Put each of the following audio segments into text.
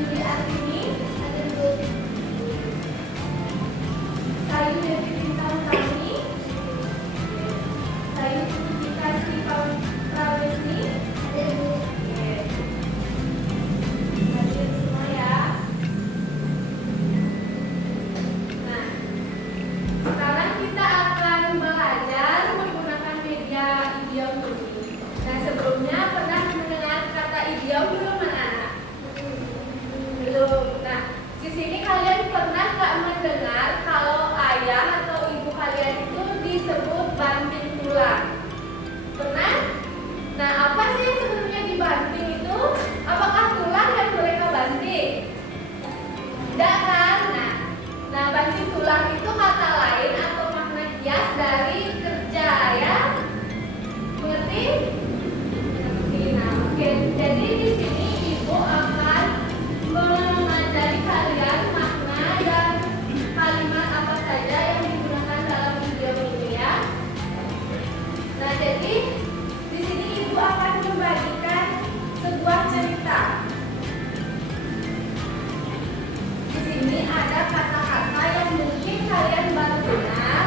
Juli Artini, Sayu Devi Bintang Tani, Sayu Publikasi Prawesni, hadir semua ya. Nah, sekarang kita akan belajar menggunakan media idiom ini. Nah, sebelumnya pernah mendengar kata idiom belum, anak-anak? Belum. Nah, di sini kalian pernah nggak mendengar kalau ayah atau ibu kalian itu disebut banting tulang? Pernah? Nah, apa sih yang sebenarnya dibanting itu? Apakah tulang yang mereka banting? Tidak kan? Nah, banting tulang itu kata lain atau makna kias dari kerja ya. Mengerti? Mengerti. Nah, oke. Jadi di sini ibu akan mengajari kalian makna dan kalimat apa saja yang digunakan dalam idiom ini ya. Nah, jadi di sini ibu akan membagikan sebuah cerita. Di sini ada kata-kata yang mungkin kalian baru dengar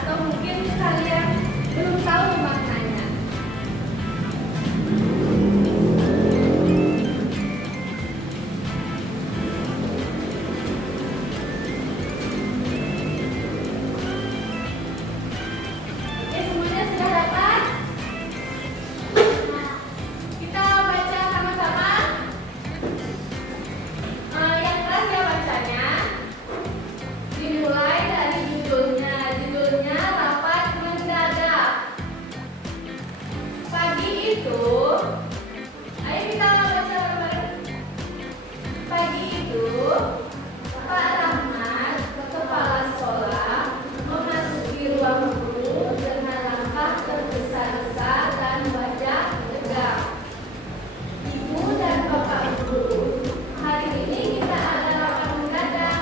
atau mungkin kalian belum tahu maknanya. Oke, semuanya sudah dapat? Kita baca sama-sama. Yang kelas ya bacanya. Dimulai dari judulnya. Judulnya rapat mendadak. Pagi itu, ayo kita baca bareng-bareng. Pagi itu, Pak Rahmat, kepala sekolah, memasuki ruang guru dengan langkah tergesa-gesa dan wajah tegang. Ibu dan Bapak Guru, hari ini kita ada rapat mendadak.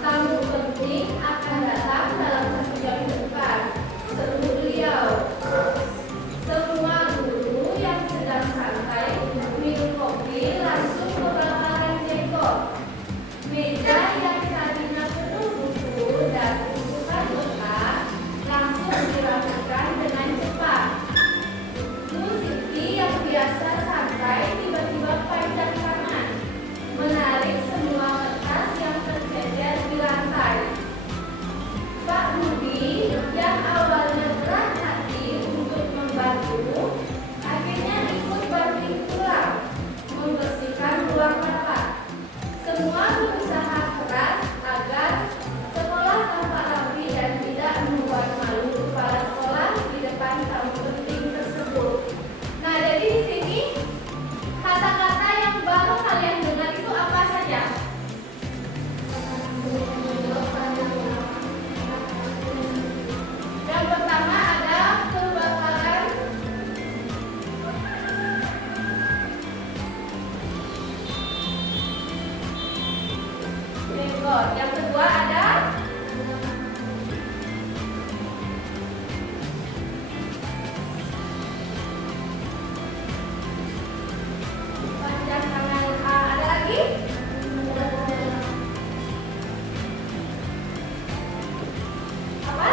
Tamu penting akan datang dalam 1 jam ke depan. Seru beliau. Semua guru yang sedang santai minum kopi langsung kebakaran jengkol. Meja yang tadinya penuh buku dan tumpukan bekas langsung dirapikan dengan cepat. Bu Siti yang biasa santai tiba-tiba panjang tangan, menarik semua kertas yang tercecer di lantai. Pak Budi yang awalnya berat hati untuk membantu, akhirnya ikut banting tulang, membersihkan ruang rapat. Semua berusaha keras agar sekolah tampak rapi dan tidak membuat malu kepala sekolah di depan tamu penting tersebut. Nah, jadi di sini kata-kata yang baru kalian dengar itu apa saja? Yang pertama ada kebakaran jenggot. Yang kedua ada panjang tangan. Ada lagi? Apa?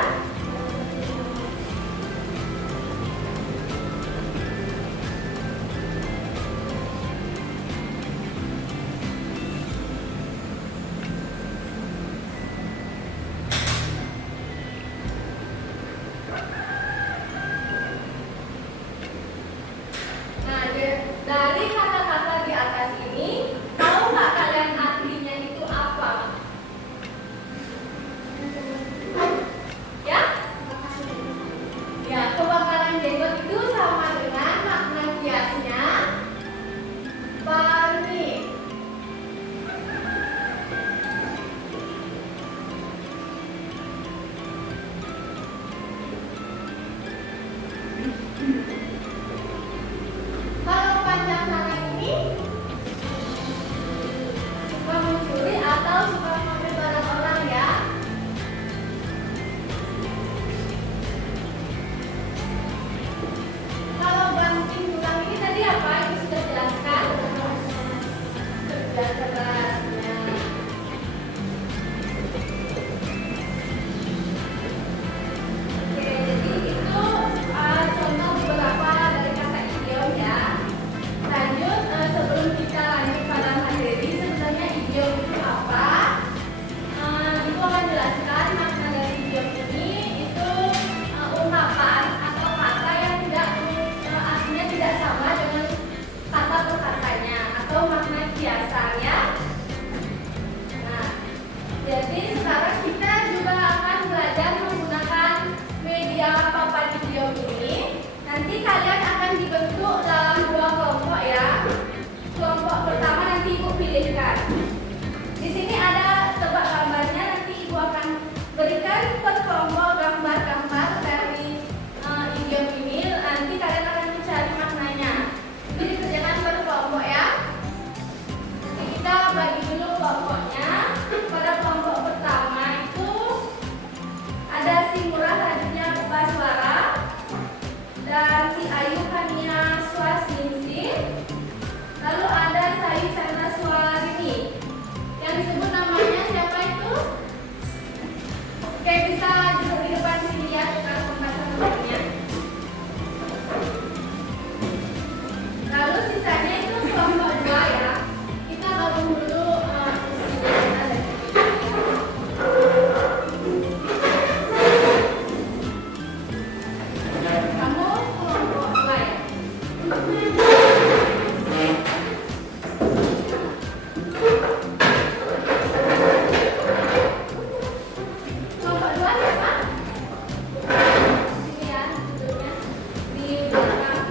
belajar keras. Oke, jadi itu contoh beberapa dari kata idiom ya. Lanjut, sebelum kita lanjut pada materi, sebenarnya idiom itu apa? Itu akan jelaskan makna dari idiom ini. Itu ungkapan atau kata yang tidak artinya tidak sama dengan kata per katanya atau makna kiasannya. Nah, jadi sekarang kita juga akan belajar menggunakan media papan idiom ini. Nanti kalian akan dibentuk dalam 2 kelompok ya. Kelompok pertama nanti Ibu pilihkan. Di sini ada tebak gambarnya, nanti Ibu akan berikan per kelompok gambar-gambar dari idiom ini. Nanti kalian akan mencari maknanya. Itu dikerjakan per kelompok ya. Nanti kita bagi dulu kelompoknya. Pada kelompok pertama itu ada si Murah tadinya Baswara dan si Ayu Kania Swasinsih. Lalu ada Sayu Chandra Swarini. Yang disebut namanya siapa itu? Oke, bisa duduk di depan sini ya, tukang pembahasan namanya. Lalu sisanya itu kelompok 2 ya. Kita gabung dulu isinya dan kamu kelompok 2 ya. Kelompok 2 siapa? Sini ya, duduknya di belakang.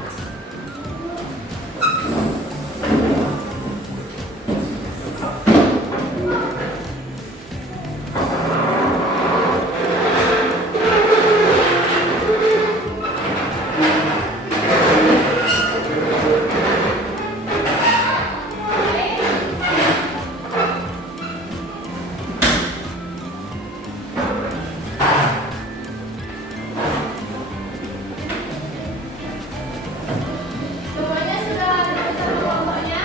Semuanya sudah duduk sama kelompoknya?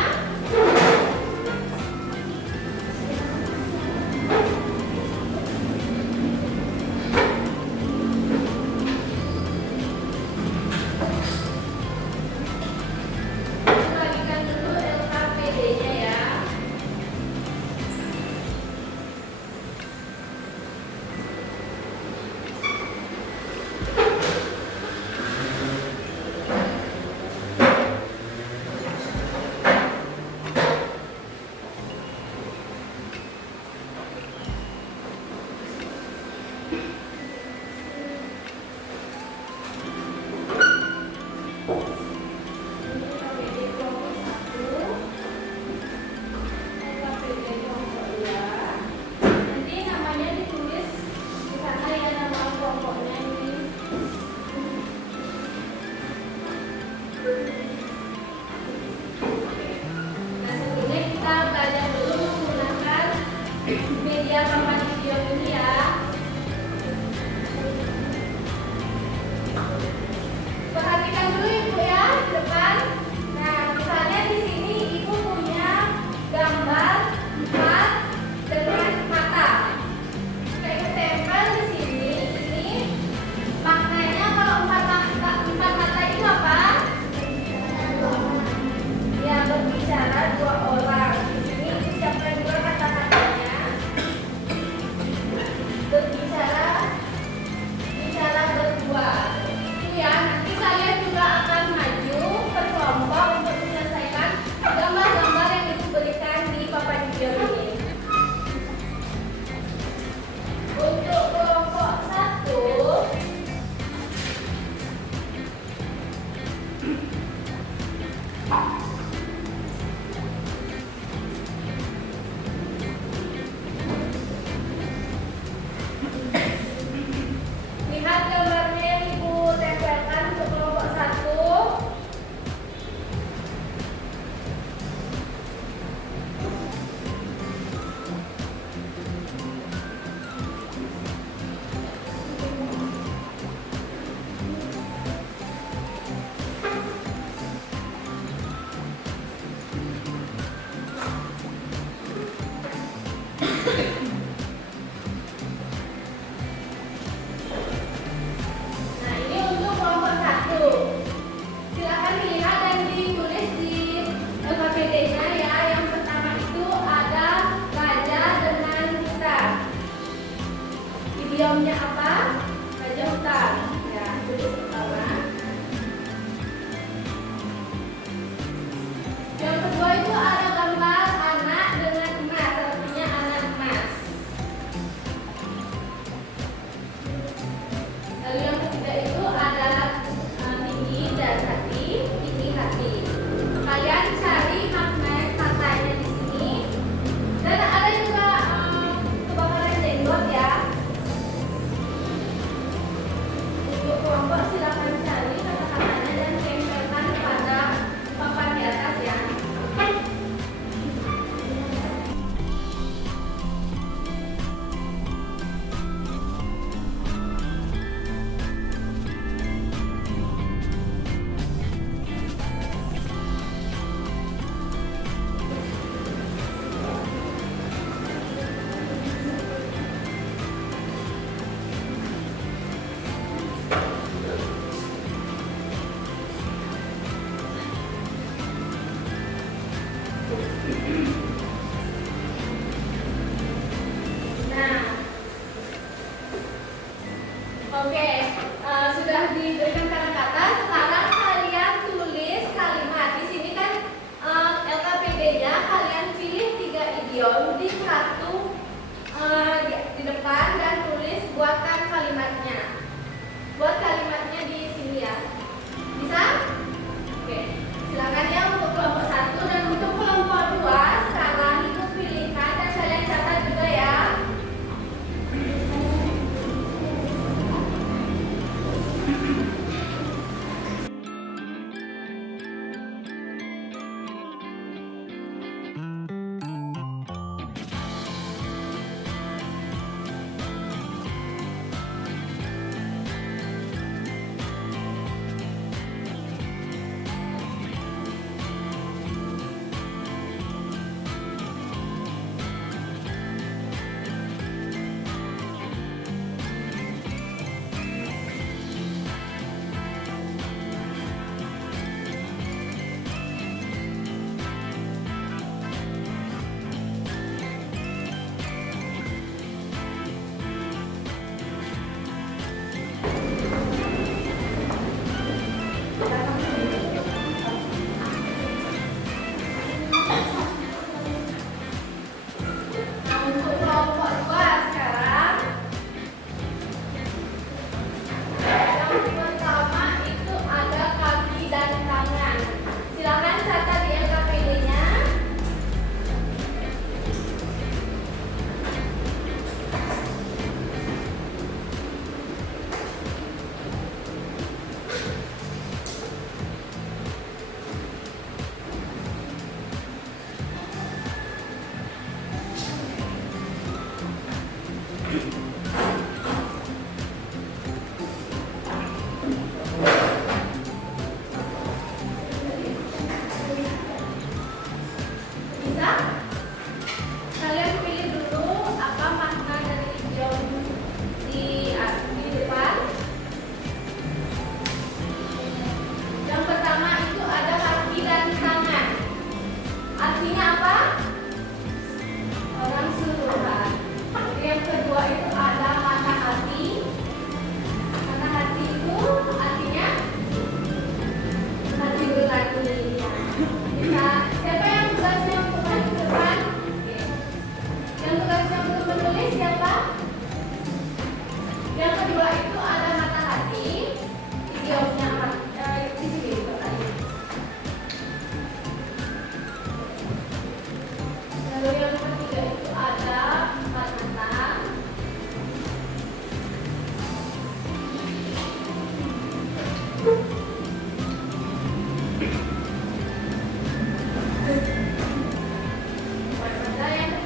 Bagikan dulu LKPD-nya ya. Ini LKPD kelompok 1, LKPD kelompok 2. Nanti namanya ditulis di sana ya, nama kelompoknya ini. Nah, sebelumnya kita belajar dulu menggunakan media papan idiom ini ya. Perhatikan dulu Ibu ya di depan. Nah, misalnya di sini Ibu punya gambar 4 dengan mata. Kayak tempel di sini. Ini maknanya kalau 4 mata itu apa? Ya, berbicara 2 orang. Di sini disiapkan juga kata-katanya.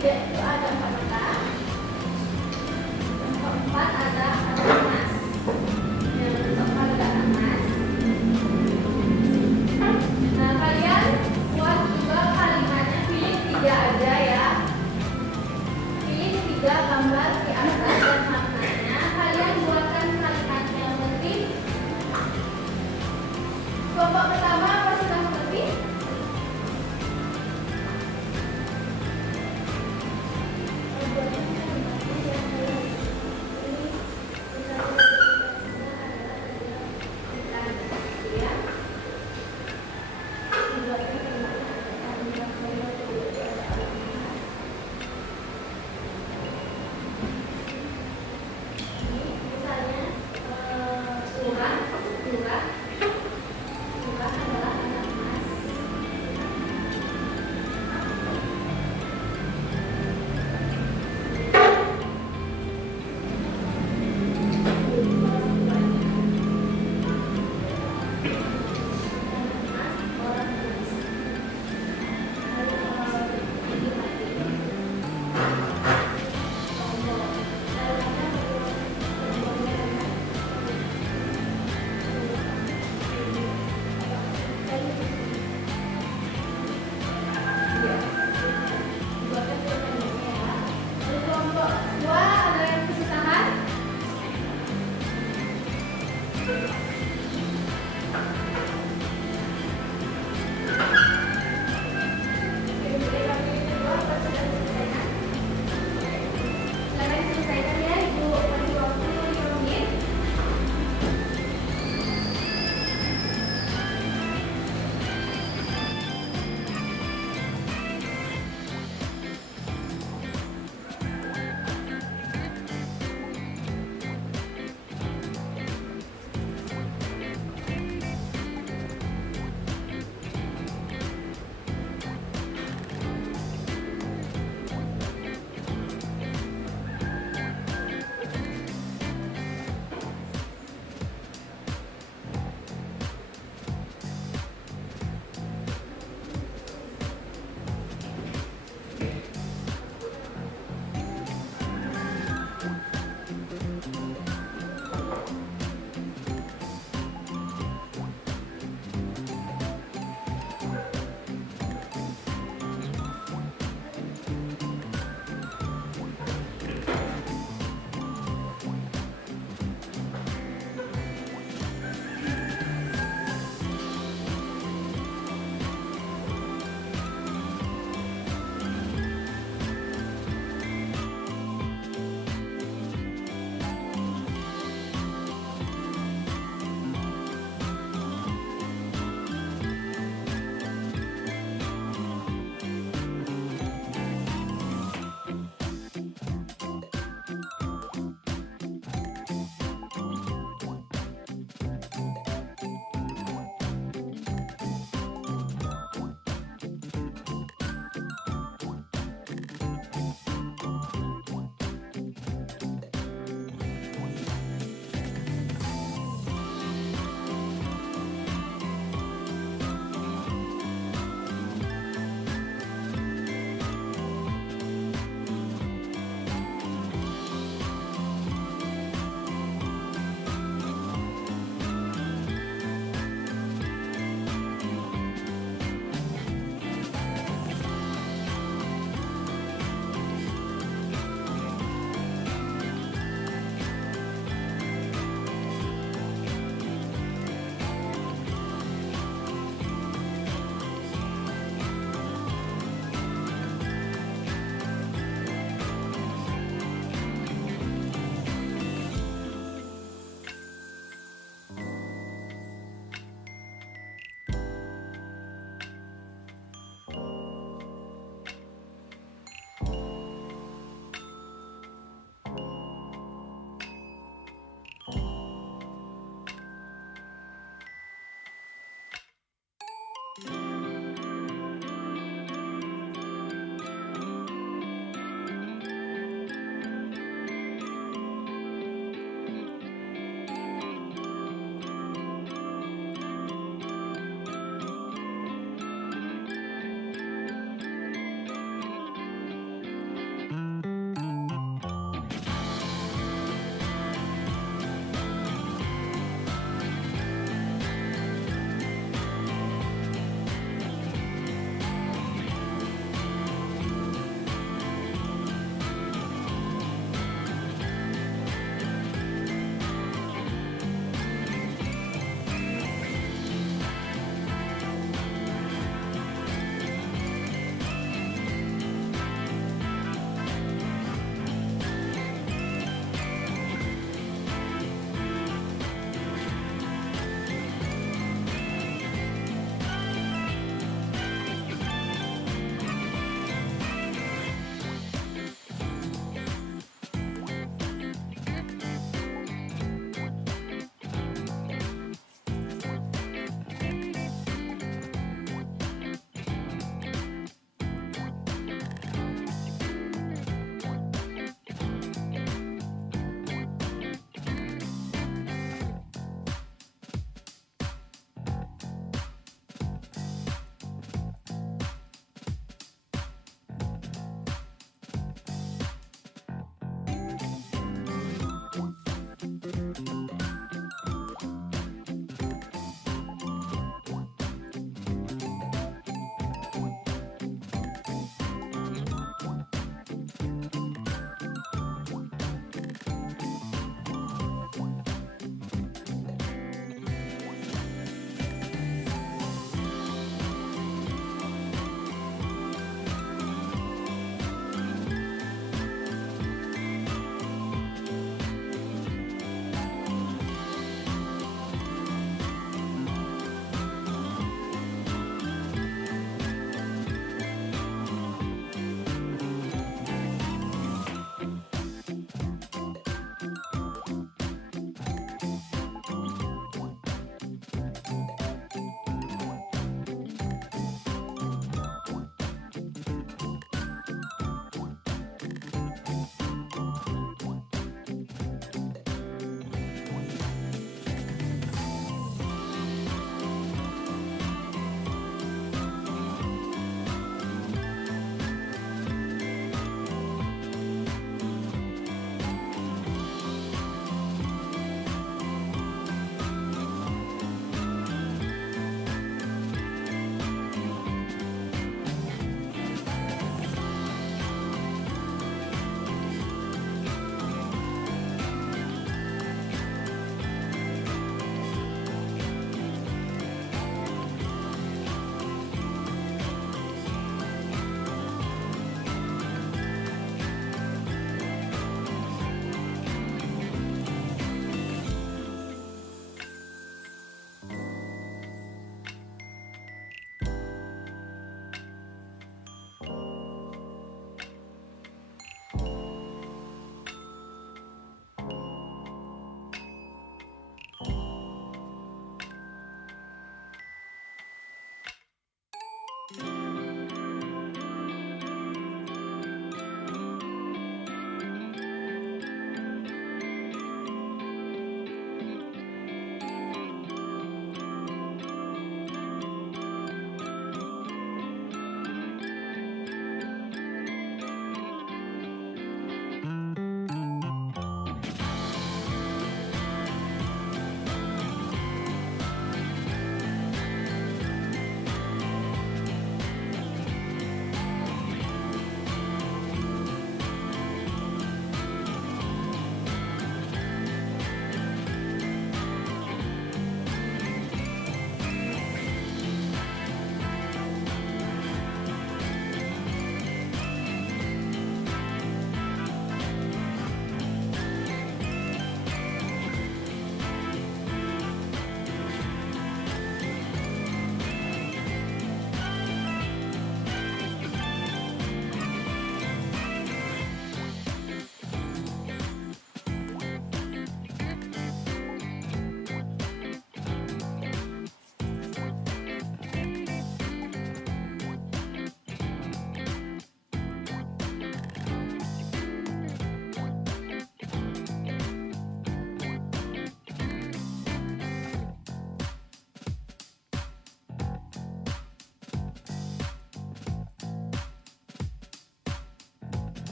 ketiga itu ada kata. Yang keempat ada kata emas. Yang keempat ada emas. Nah, kalian buat juga kalimatnya, pilih 3 aja ya. Pilih 3 gambar di atas dan maknanya. Kalian buatkan kalimatnya yang penting. Kelompok pertama apa sudah mengerti?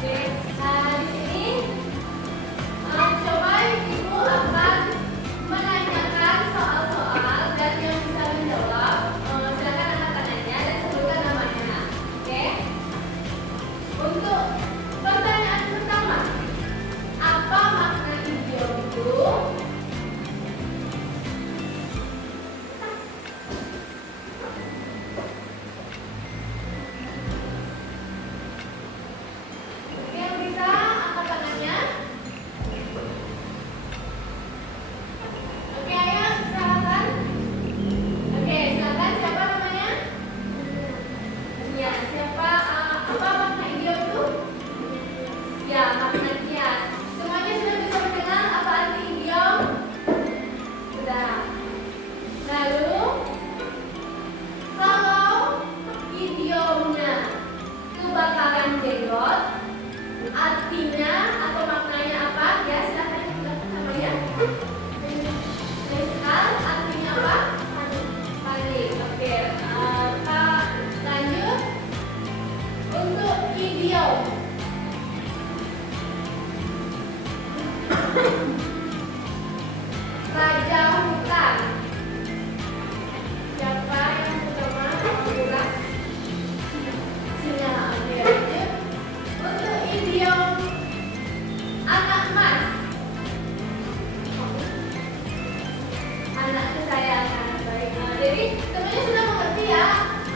Oke, nah di sini coba ibu akan menanyakan soal-soal dan yang bisa menjawab silakan angkat tangannya dan sebutkan namanya. Oke. Untuk pertanyaan pertama, apa makna idiom itu? Yang bisa angkat tangannya. Oke, ayo silakan. Oke, silakan. Siapa namanya? Ya, siapa? Apa makna idiom itu? Ya, makna kias. Semuanya sudah bisa mendengar apa arti idiom? Sudah. Lalu, kalau idiomnya kebakaran jenggot, artinya atau maknanya apa? Ya, silakan dijelaskan namanya. Misal artinya apa? Panik. Oke. Kak, lanjut. Untuk idiom raja hutan. Siapa yang pertama? Bukan. Singa. Oke, lanjut. Untuk idiom anak emas. Anak kesayangan. Baik. Jadi semuanya sudah mengerti ya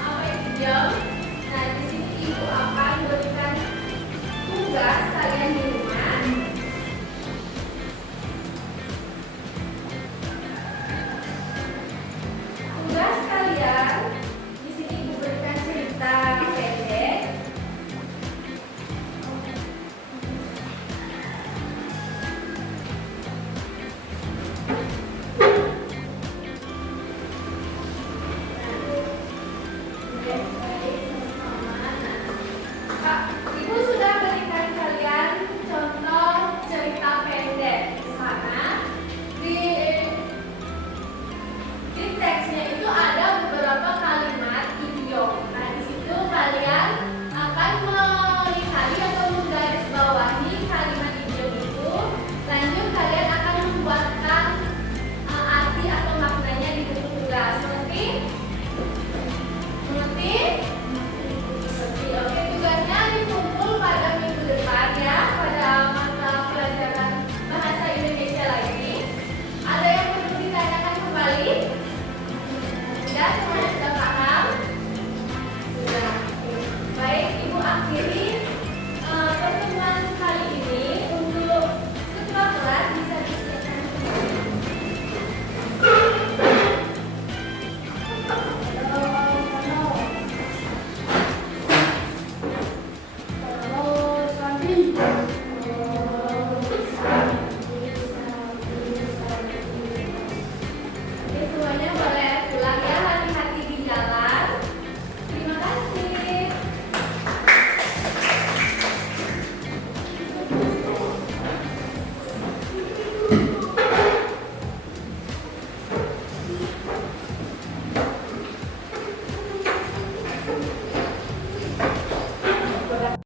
apa itu idiom. Nah, di sini ibu akan berikan tugas kalian di rumah. Tugas kalian di sini ibu berikan cerita pendek. Kak, ibu sudah berikan kalian contoh cerita pendek di sana. Di teksnya itu ada beberapa kalimat idiom. Nah, di situ kalian akan melihat atau menggarisbawahi kalimat idiom itu. Lanjut kalian akan membuatkan arti atau maknanya di buku tugas. Mengerti? Mengerti? Oke, tugasnya dikumpul pada minggu depan ya, pada mata pelajaran bahasa Indonesia lagi. Ada yang perlu ditanyakan kembali? Sudah, semuanya sudah paham? Sudah. Baik, ibu akhiri pertemuan kali ini. Untuk ketua kelas bisa disiapkan kembali. Oke, semuanya boleh pulang ya, hati-hati di jalan. Terima kasih.